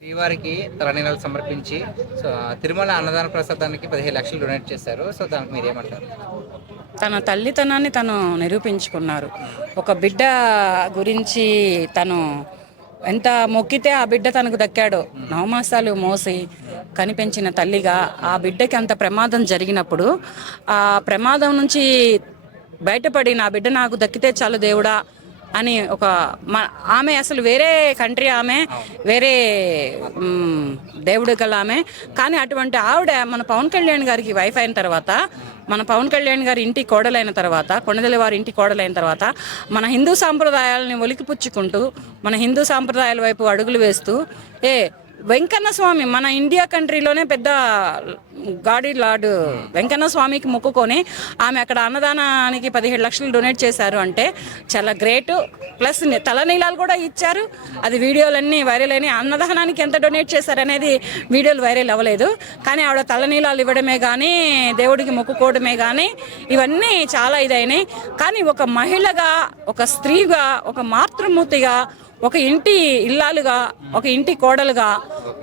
శ్రీవారికి తలనీలాలు సమర్పించి సో తిరుమల అన్నదాన ప్రసాదానికి 15 లక్షలు డొనేట్ చేశారు. సో దానికి మీరేమంటారు? తన తల్లితనాన్ని తను నిరూపించుకున్నారు. ఒక బిడ్డ గురించి తను ఎంత మొక్కితే ఆ బిడ్డ తనకు దక్కాడో, నవమాసాలు మోసి కనిపెంచిన తల్లిగా ఆ బిడ్డకి అంత ప్రమాదం జరిగినప్పుడు ఆ ప్రమాదం నుంచి బయటపడి నా బిడ్డ నాకు దక్కితే చాలు దేవుడా అని ఆమె అసలు వేరే కంట్రీ, ఆమె వేరే దేవుడు గల ఆమె. కానీ అటువంటి ఆవిడ మన పవన్ కళ్యాణ్ గారికి వైఫ్ అయిన తర్వాత, మన పవన్ కళ్యాణ్ గారి ఇంటి కోడలైన తర్వాత, కొండదెల వారి ఇంటి కోడలైన తర్వాత మన హిందూ సాంప్రదాయాలని ఒలికిపుచ్చుకుంటూ మన హిందూ సాంప్రదాయాల వైపు అడుగులు వేస్తూ వెంకన్న స్వామి మన ఇండియా కంట్రీలోనే పెద్ద గాడి లార్డ్ వెంకన్న స్వామికి మొక్కుకొని ఆమె అక్కడ అన్నదానానికి 17 లక్షలు డొనేట్ చేశారు అంటే చాలా గ్రేట్. ప్లస్ తలనీలాలు కూడా ఇచ్చారు. అది వీడియోలన్నీ వైరల్ అయినాయి. అన్నదానానికి ఎంత డొనేట్ చేశారనేది వీడియోలు వైరల్ అవ్వలేదు. కానీ ఆవిడ తలనీలాలు ఇవ్వడమే కానీ, దేవుడికి మొక్కుకోవడమే కానీ ఇవన్నీ చాలా ఇదైనాయి. కానీ ఒక మహిళగా, ఒక స్త్రీగా, ఒక మాతృమూర్తిగా, ఒక ఇంటి ఇల్లాలుగా, ఒక ఇంటి కోడలుగా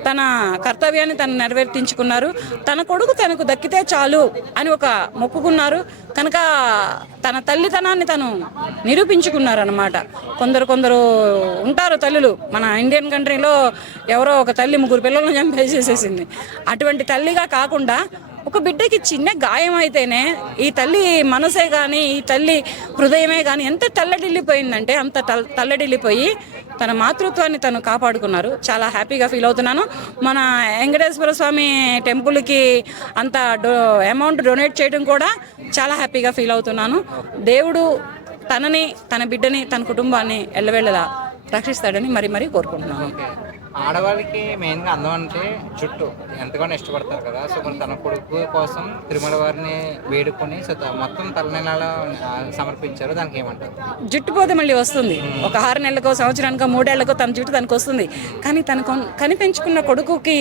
తన కర్తవ్యాన్ని తను నెరవేర్తించుకున్నారు. తన కొడుకు తనకు దక్కితే చాలు అని మొక్కుకున్నారు కనుక తన తల్లితనాన్ని తను నిరూపించుకున్నారు అన్నమాట. కొందరు ఉంటారు తల్లులు. మన ఇండియన్ కంట్రీలో ఎవరో ఒక తల్లి 3 పిల్లలను చంపేసేసేసింది. అటువంటి తల్లిగా కాకుండా ఒక బిడ్డకి చిన్న గాయం అయితేనే ఈ తల్లి మనసే కానీ, ఈ తల్లి హృదయమే కానీ ఎంత తల్లడిల్లిపోయిందంటే అంత తల్లడిల్లిపోయి తన మాతృత్వాన్ని తను కాపాడుకున్నారు. చాలా హ్యాపీగా ఫీల్ అవుతున్నాను. మన వెంకటేశ్వర స్వామి టెంపుల్కి అంత అమౌంట్ డొనేట్ చేయడం కూడా చాలా హ్యాపీగా ఫీల్ అవుతున్నాను. దేవుడు తనని, తన బిడ్డని, తన కుటుంబాన్ని ఎల్లవేళలా రక్షిస్తాడని మరీ కోరుకుంటున్నాను. ఆడవాళ్ళకి మెయిన్గా అందం అంటే జుట్టు ఎంతగానో ఇష్టపడతారు కదా. సో మరి తన కొడుకు కోసం తిరుమల వారిని వేడుకొని సో మొత్తం తలనీలాలు సమర్పించారు. దానికి ఏమంటారు? జుట్టు పోతే మళ్ళీ వస్తుంది. ఒక 6 నెలలకో, సంవత్సరానికో, 3 ఏళ్లకో తన జుట్టు తనకు వస్తుంది. కానీ తను కనిపెంచుకున్న కొడుకుకి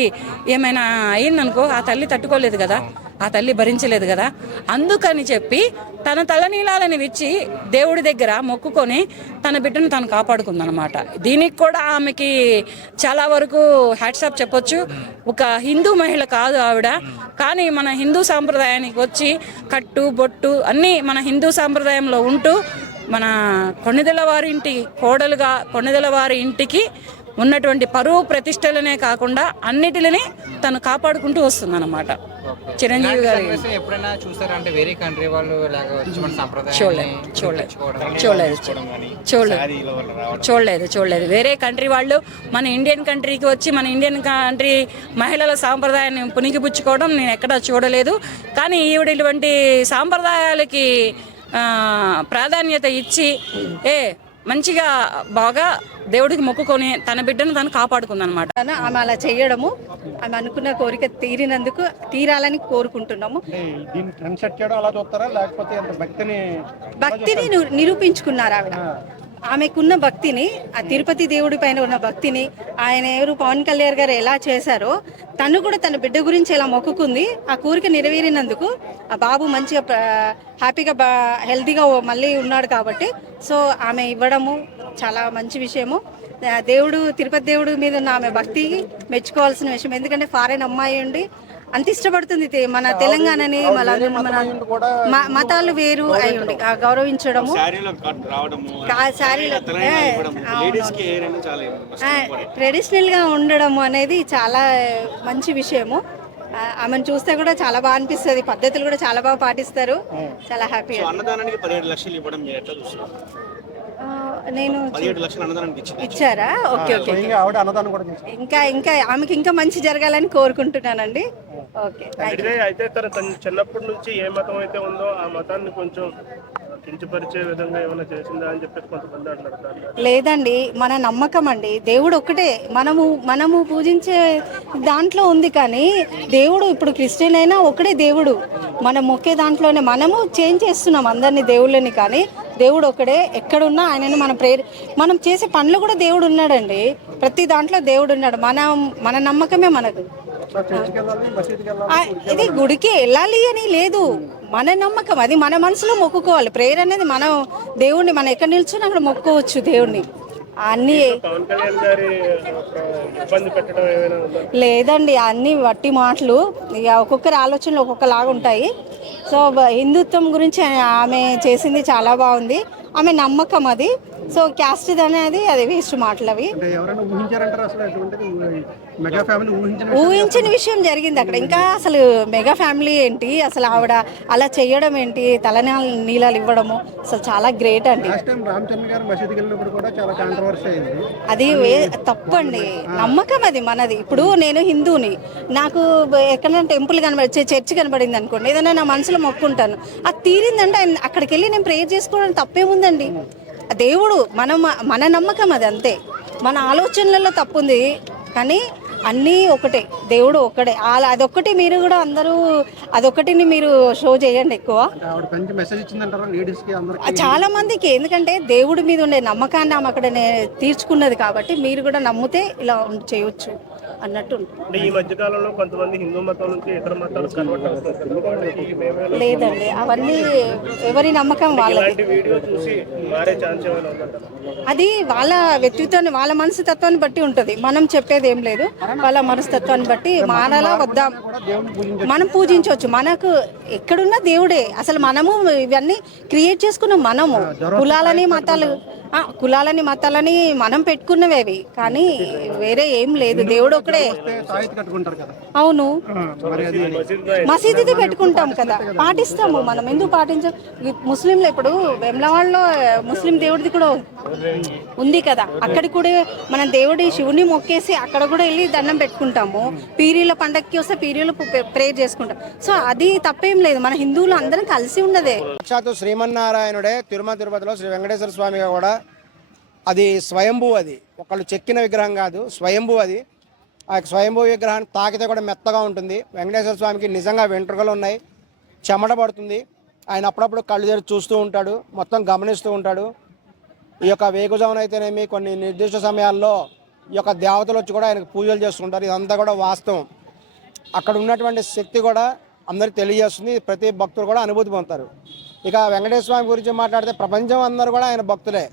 ఏమైనా అయిందనుకో ఆ తల్లి తట్టుకోలేదు కదా, ఆ తల్లి భరించలేదు కదా. అందుకని చెప్పి తన తలనీలాలని విచ్చి దేవుడి దగ్గర మొక్కుకొని తన బిడ్డను తను కాపాడుకుందనమాట. దీనికి కూడా ఆమెకి చాలా వరకు హ్యాట్సాప్ చెప్పొచ్చు. ఒక హిందూ మహిళ కాదు ఆవిడ, కానీ మన హిందూ సాంప్రదాయానికి వచ్చి కట్టు బొట్టు అన్నీ మన హిందూ సాంప్రదాయంలో ఉంటూ మన కొణిదెల వారి ఇంటి కోడలుగా, కొణిదెల వారి ఇంటికి ఉన్నటువంటి పరువు ప్రతిష్టలనే కాకుండా అన్నిటిని తను కాపాడుకుంటూ వస్తుందన్నమాట. చిరంజీవి గారు ఎప్పుడైనా చూసారా? అంటే వేరే కంట్రీ వాళ్ళు చూడలేదు. వేరే కంట్రీ వాళ్ళు మన ఇండియన్ కంట్రీకి వచ్చి మన ఇండియన్ కంట్రీ మహిళల సాంప్రదాయాన్ని పుణికిపుచ్చుకోవడం నేను ఎక్కడా చూడలేదు. కానీ ఈవిడ ఇటువంటి సాంప్రదాయాలకి ప్రాధాన్యత ఇచ్చి మంచిగా బాగా దేవుడికి మొక్కుకొని తన బిడ్డను తను కాపాడుకుందనమాట. ఆమె అలా చేయడము, ఆమె అనుకున్న కోరిక తీరాలని కోరుకుంటున్నాము. భక్తిని నిరూపించుకున్నారు ఆవిడ. ఆమెకున్న భక్తిని, ఆ తిరుపతి దేవుడి పైన ఉన్న భక్తిని ఆయన పవన్ కళ్యాణ్ గారు ఎలా చేశారో తను కూడా తన బిడ్డ గురించి ఎలా మొక్కుకుంది. ఆ కోరిక నెరవేరినందుకు ఆ బాబు మంచిగా హ్యాపీగా హెల్తీగా మళ్ళీ ఉన్నాడు కాబట్టి సో ఆమె ఇవ్వడము చాలా మంచి విషయము. తిరుపతి దేవుడి మీద ఉన్న ఆమె భక్తి మెచ్చుకోవాల్సిన విషయం. ఎందుకంటే ఫారెన్ అమ్మాయి ఉండి అంత ఇష్టపడుతుంది మన తెలంగాణని, మన మతాలు వేరు అయి ఉండి గౌరవించడము, ట్రెడిషనల్ గా ఉండడము అనేది చాలా మంచి విషయము. ఆమెను చూస్తే కూడా చాలా బాగా అనిపిస్తుంది. పద్ధతులు కూడా చాలా బాగా పాటిస్తారు. చాలా హ్యాపీ. నేను ఇచ్చారా? ఓకే. ఇంకా ఆమెకి ఇంకా మంచి జరగాలని కోరుకుంటున్నానండి. ఓకే. అయితే తన చిన్నప్పటి నుంచి ఏ మతం అయితే ఉందో ఆ మతాన్ని కొంచెం కించపరిచే విధంగా ఏమైనా చేసిందా అని చెప్పేసి కొంతమంది అంటారు. లేదండి, మన నమ్మకం అండి. దేవుడు ఒకటే, మనము పూజించే దాంట్లో ఉంది. కానీ దేవుడు ఇప్పుడు క్రిస్టియన్ అయినా ఒకటే దేవుడు. మనం మొక్కే దాంట్లోనే మనము చేంజ్ చేస్తున్నాం అందరినీ దేవుళ్ళని. కానీ దేవుడు ఒకడే. ఎక్కడున్నా ఆయనని మనం చేసే పనులు కూడా దేవుడు ఉన్నాడండి. ప్రతి దాంట్లో దేవుడు ఉన్నాడు. మన నమ్మకమే మనకు. ఇది గుడికి వెళ్ళాలి అని లేదు, మన నమ్మకం అది. మన మనసులో మొక్కుకోవాలి. ప్రేయర్ అనేది మనం దేవుడిని, మనం ఎక్కడ నిల్చున్నా అక్కడ మొక్కుకోవచ్చు దేవుడిని. అన్నీ పవన్ కళ్యాణ్ గారి ఇబ్బంది పెట్టడం ఏమైనా ఉందా? లేదండి, అన్నీ వట్టి మాటలు. ఇక ఒక్కొక్కరి ఆలోచనలు ఒక్కొక్కలాగా ఉంటాయి. సో హిందుత్వం గురించి ఆమె చేసింది చాలా బాగుంది. ఆమె నమ్మకం అది. సో క్యాస్ట్ అనేది అది వేస్ట్ మాటలు అవి. అంటే ఎవరైనా ఊహించారంటారు అసలు అటువంటిది? మెగా ఫ్యామిలీ ఊహించిన విషయం జరిగింది అక్కడ. ఇంకా అసలు మెగా ఫ్యామిలీ ఏంటి, అసలు ఆవిడ అలా చేయడం ఏంటి, నీళ్ళలు ఇవ్వడము అసలు చాలా గ్రేట్ అండి. లాస్ట్ టైం రామ్ చరణ్ గారు మసీదుకి వెళ్ళినప్పుడు కూడా చాలా కాంట్రవర్సీ అయింది. అది తప్పండి. నమ్మకం అది మనది. ఇప్పుడు నేను హిందూని, నాకు ఎక్కడైనా టెంపుల్ కనబడి చర్చ్ కనబడింది అనుకోండి, ఏదైనా నా మనసులో మొక్కుంటాను, అది తీరిందంటే అక్కడికి వెళ్ళి నేను ప్రేయర్ చేసుకోవడం తప్పేముందండి. దేవుడు మన నమ్మకం అది, అంతే. మన ఆలోచనలలో తప్పుంది కానీ అన్నీ ఒకటే, దేవుడు ఒక్కడే. అదొక్కటి మీరు కూడా అందరూ అదొక్కటిని మీరు షో చేయండి ఎక్కువ. చాలా మందికి, ఎందుకంటే దేవుడి మీద ఉండే నమ్మకాన్ని ఆమె అక్కడ తీర్చుకున్నది కాబట్టి మీరు కూడా నమ్మితే ఇలా చేయొచ్చు అన్నట్టు. ఈ మధ్య కాలంలో కొంతమంది హిందూ మతం నుంచి ఇతర మతాలు కన్వర్ట్ అవుతున్నారు. లేదండి, అవన్నీ ఎవరి నమ్మకం వాళ్ళది. వీడియో చూసి మారే ఛాన్స్ ఏమైనా ఉందంటారా? అది వాళ్ళ వ్యక్తిత్వాన్ని, వాళ్ళ మనస్తత్వాన్ని బట్టి ఉంటుంది. మనం చెప్పేది ఏం లేదు. వాళ్ళ మనస్తత్వాన్ని బట్టి మారాలా వద్దా, మనం పూజించవచ్చు. మనకు ఎక్కడున్నా దేవుడే. అసలు మనము ఇవన్నీ క్రియేట్ చేసుకున్నాం. మనము కులాలని మతాలని మనం పెట్టుకున్నవి అవి, కానీ వేరే ఏం లేదు. దేవుడు ఒకడే. అవును, మసీదుది పెట్టుకుంటాం కదా, పాటిస్తాము. మనం ఎందుకు పాటించాం? ముస్లింలు ఇప్పుడు వెమ్లవాడలో ముస్లిం దేవుడిది కూడా ఉంది కదా, అక్కడికి కూడా మన దేవుడి శివుని మొక్కేసి అక్కడ కూడా వెళ్ళి దండం పెట్టుకుంటాము. పీరీల పండగకి వస్తే పీరీలు ప్రేయర్ చేసుకుంటాం. సో అది తప్పేం లేదు. మన హిందువులు అందరం కలిసి ఉన్నదే. సాక్షాత్తు శ్రీమన్నారాయణుడే తిరుపతిలో శ్రీ వెంకటేశ్వర స్వామిగా కూడా అది స్వయంభూ. అది ఒకళ్ళు చెక్కిన విగ్రహం కాదు, స్వయంభూ. అది ఆ స్వయంభూ విగ్రహాన్ని తాకితే కూడా మెత్తగా ఉంటుంది. వెంకటేశ్వర స్వామికి నిజంగా వెంట్రుకలు ఉన్నాయి, చెమట పడుతుంది. ఆయన అప్పుడప్పుడు కళ్ళు తెరిచి చూస్తూ ఉంటాడు, మొత్తం గమనిస్తూ ఉంటాడు. ఈ యొక్క వేకుజామున అయితేనేమి కొన్ని నిర్దిష్ట సమయాల్లో ఈ యొక్క దేవతలు వచ్చి కూడా ఆయనకు పూజలు చేస్తుంటారు. ఇదంతా కూడా వాస్తవం. అక్కడ ఉన్నటువంటి శక్తి కూడా అందరికి తెలియజేస్తుంది. ప్రతి భక్తులు కూడా అనుభూతి పొందుతారు. ఇక వెంకటేశ్వర స్వామి గురించి మాట్లాడితే ప్రపంచం అందరూ కూడా ఆయన భక్తులే.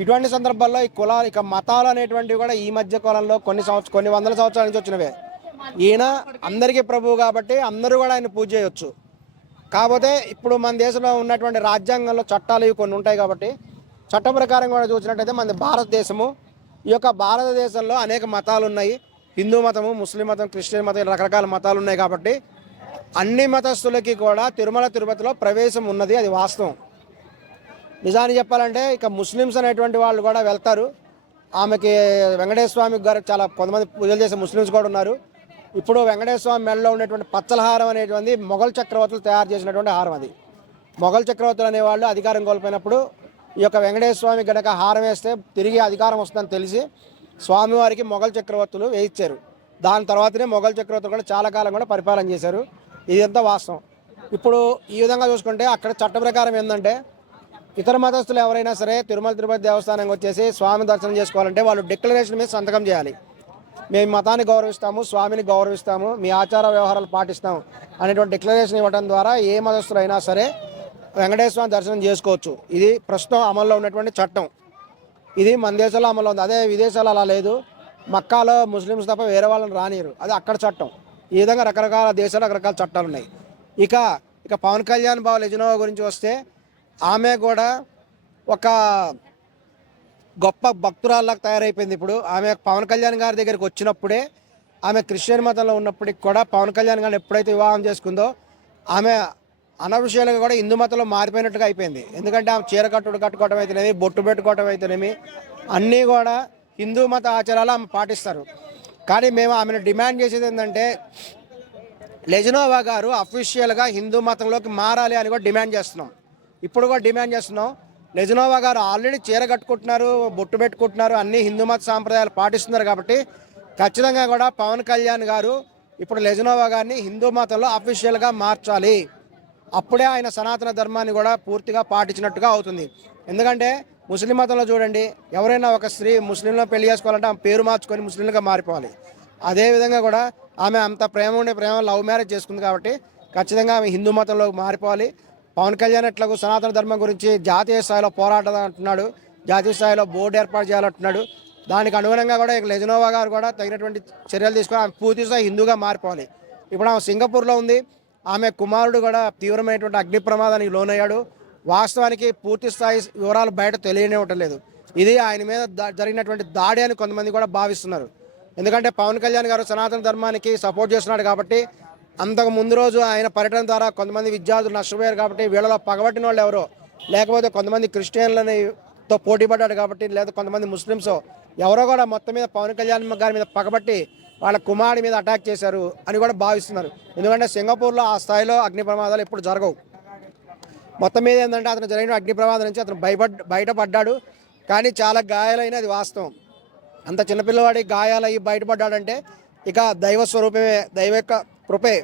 ఇటువంటి సందర్భాల్లో ఈ కులాలు, ఇక మతాలు అనేటువంటివి కూడా ఈ మధ్య కాలంలో కొన్ని వందల సంవత్సరాల నుంచి వచ్చినవే. ఈయన అందరికీ ప్రభువు కాబట్టి అందరూ కూడా ఆయన పూజ చేయొచ్చు. కాకపోతే ఇప్పుడు మన దేశంలో ఉన్నటువంటి రాజ్యాంగంలో చట్టాలు ఇవి కొన్ని ఉంటాయి కాబట్టి చట్ట ప్రకారం కూడా చూసినట్టయితే మన భారతదేశము, ఈ యొక్క భారతదేశంలో అనేక మతాలు ఉన్నాయి. హిందూ మతము, ముస్లిం మతం, క్రిస్టియన్ మతం, రకరకాల మతాలు ఉన్నాయి కాబట్టి అన్ని మతస్థులకి కూడా తిరుపతిలో ప్రవేశం ఉన్నది. అది వాస్తవం. నిజాన్ని చెప్పాలంటే ఇక ముస్లిమ్స్ అనేటువంటి వాళ్ళు కూడా వెళ్తారు. ఆమెకి వెంకటేశ్వర స్వామి గారు చాలా కొంతమంది పూజలు చేసే ముస్లిమ్స్ కూడా ఉన్నారు. ఇప్పుడు వెంకటేశ్వర స్వామి మెడలో ఉన్నటువంటి పచ్చల హారం అనేటువంటి మొఘల్ చక్రవర్తులు తయారు చేసినటువంటి హారం. అది మొఘల్ చక్రవర్తులు అనేవాళ్ళు అధికారం కోల్పోయినప్పుడు ఈ యొక్క వెంకటేశ్వర స్వామి గనక హారం వేస్తే తిరిగి అధికారం వస్తుందని తెలిసి స్వామివారికి మొఘల్ చక్రవర్తులు వేయించారు. దాని తర్వాతనే మొఘల్ చక్రవర్తులు కూడా చాలా కాలం కూడా పరిపాలన చేశారు. ఇదంతా వాస్తవం. ఇప్పుడు ఈ విధంగా చూసుకుంటే అక్కడ చట్ట ప్రకారం ఏంటంటే ఇతర మతస్థులు ఎవరైనా సరే తిరుపతి దేవస్థానానికి వచ్చేసి స్వామి దర్శనం చేసుకోవాలంటే వాళ్ళు డిక్లరేషన్ మీద సంతకం చేయాలి. మేము మతాన్ని గౌరవిస్తాము, స్వామిని గౌరవిస్తాము, మీ ఆచార వ్యవహారాలు పాటిస్తాము అనేటువంటి డిక్లరేషన్ ఇవ్వడం ద్వారా ఏ మతస్థులు అయినా సరే వెంకటేశ్వర స్వామి దర్శనం చేసుకోవచ్చు. ఇది ప్రస్తుతం అమల్లో ఉన్నటువంటి చట్టం. ఇది మన దేశంలో అమల్లో ఉంది. అదే విదేశాలు అలా లేదు. మక్కాలో ముస్లిమ్స్ తప్ప వేరే వాళ్ళని రానియరు. అది అక్కడ చట్టం. ఈ విధంగా రకరకాల దేశాలు రకరకాల చట్టాలు ఉన్నాయి. ఇక పవన్ కళ్యాణ్ బాబు లెజినోవా గురించి వస్తే ఆమె కూడా ఒక గొప్ప భక్తురాల్లాగా తయారైపోయింది. ఇప్పుడు ఆమె పవన్ కళ్యాణ్ గారి దగ్గరికి వచ్చినప్పుడే, ఆమె క్రిస్టియన్ మతంలో ఉన్నప్పటికి కూడా పవన్ కళ్యాణ్ గారిని ఎప్పుడైతే వివాహం చేసుకుందో ఆమె అనవిషయాలుగా కూడా హిందూ మతంలో మారిపోయినట్టుగా అయిపోయింది. ఎందుకంటే ఆమె చీర కట్టుకోవడం అయితేనేమి, బొట్టు పెట్టుకోవడం అయితేనేమి అన్నీ కూడా హిందూ మత ఆచారాలు ఆమె పాటిస్తారు. కానీ మేము ఆమెను డిమాండ్ చేసేది ఏంటంటే లెజినోవా గారు అఫీషియల్గా హిందూ మతంలోకి మారాలి అని కూడా డిమాండ్ చేస్తున్నాం. ఇప్పుడు కూడా డిమాండ్ చేస్తున్నాం. లెజినోవా గారు ఆల్రెడీ చీర కట్టుకుంటున్నారు, బొట్టు పెట్టుకుంటున్నారు, అన్ని హిందూ మత సాంప్రదాయాలు పాటిస్తున్నారు. కాబట్టి ఖచ్చితంగా కూడా పవన్ కళ్యాణ్ గారు ఇప్పుడు లెజినోవా గారిని హిందూ మతంలో అఫీషియల్గా మార్చాలి. అప్పుడే ఆయన సనాతన ధర్మాన్ని కూడా పూర్తిగా పాటించినట్టుగా అవుతుంది. ఎందుకంటే ముస్లిం మతంలో చూడండి, ఎవరైనా ఒక స్త్రీ ముస్లింలో పెళ్లి చేసుకోవాలంటే ఆమె పేరు మార్చుకొని ముస్లింలుగా మారిపోవాలి. అదేవిధంగా కూడా ఆమె అంత ప్రేమ లవ్ మ్యారేజ్ చేసుకుంది కాబట్టి ఖచ్చితంగా ఆమె హిందూ మతంలోకి మారిపోవాలి. పవన్ కళ్యాణ్ ఎట్లాగూ సనాతన ధర్మం గురించి జాతీయ స్థాయిలో పోరాటం అంటున్నాడు. జాతీయ స్థాయిలో బోర్డు ఏర్పాటు చేయాలంటున్నాడు. దానికి అనుగుణంగా కూడా ఇక లెజనోవా గారు కూడా తగినటువంటి చర్యలు తీసుకొని ఆమె పూర్తి స్థాయి హిందూగా మారిపోవాలి. ఇప్పుడు ఆమె సింగపూర్లో ఉంది. ఆమె కుమారుడు కూడా తీవ్రమైనటువంటి అగ్ని ప్రమాదానికి లోనయ్యాడు. వాస్తవానికి పూర్తి స్థాయి వివరాలు బయట తెలియనివ్వటం లేదు. ఇది ఆయన మీద జరిగినటువంటి దాడి అని కొంతమంది కూడా భావిస్తున్నారు. ఎందుకంటే పవన్ కళ్యాణ్ గారు సనాతన ధర్మానికి సపోర్ట్ చేస్తున్నాడు కాబట్టి, అంతకు ముందు రోజు ఆయన పర్యటన ద్వారా కొంతమంది విద్యార్థులు నష్టపోయారు కాబట్టి వీళ్ళలో పగబట్టిన వాళ్ళు ఎవరో, లేకపోతే కొంతమంది క్రిస్టియన్లతో పోటీ పడ్డాడు కాబట్టి, లేదా కొంతమంది ముస్లిమ్స్ ఎవరో కూడా మొత్తం మీద పవన్ కళ్యాణ్ గారి మీద పగబట్టి వాళ్ళ కుమారుడి మీద అటాక్ చేశారు అని కూడా భావిస్తున్నారు. ఎందుకంటే సింగపూర్లో ఆ స్థాయిలో అగ్ని ప్రమాదాలు ఎప్పుడు జరగవు. మొత్తం మీద ఏంటంటే అతను జరిగిన అగ్ని ప్రమాదం నుంచి అతను బయటపడ్డాడు. కానీ చాలా గాయాలైన అది వాస్తవం. అంత చిన్నపిల్లవాడి గాయాలయ్యి బయటపడ్డాడంటే ఇక దైవ స్వరూపమే, దైవ యొక్క కృపే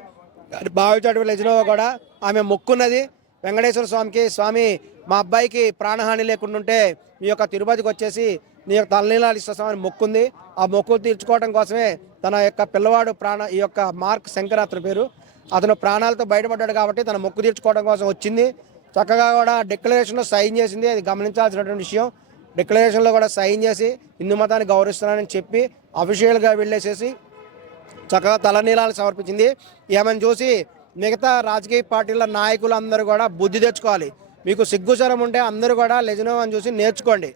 భావించేటువంటి లెజనోవా కూడా ఆమె మొక్కున్నది వెంకటేశ్వర స్వామికి. స్వామి, మా అబ్బాయికి ప్రాణహాని లేకుండా ఉంటే మీ యొక్క తిరుపతికి వచ్చేసి నీ యొక్క తలనీలాలు ఇస్తామని మొక్కుంది. ఆ మొక్కు తీర్చుకోవడం కోసమే తన యొక్క పిల్లవాడు ఈ యొక్క మార్క్ శంకర్ అతని పేరు, అతను ప్రాణాలతో బయటపడ్డాడు కాబట్టి తన మొక్కు తీర్చుకోవడం కోసం వచ్చింది. చక్కగా కూడా డిక్లరేషన్లో సైన్ చేసింది. అది గమనించాల్సినటువంటి విషయం. డిక్లరేషన్లో కూడా సైన్ చేసి హిందూ మతాన్ని గౌరవిస్తున్నానని చెప్పి అఫీషియల్గా వెళ్ళేసేసి చక్కగా తలనీలాలు సమర్పించింది. ఏమని చూసి మిగతా రాజకీయ పార్టీల నాయకులు అందరూ కూడా బుద్ధి తెచ్చుకోవాలి. మీకు సిగ్గుచరం ఉంటే అందరూ కూడా లెజనోవాని చూసి నేర్చుకోండి.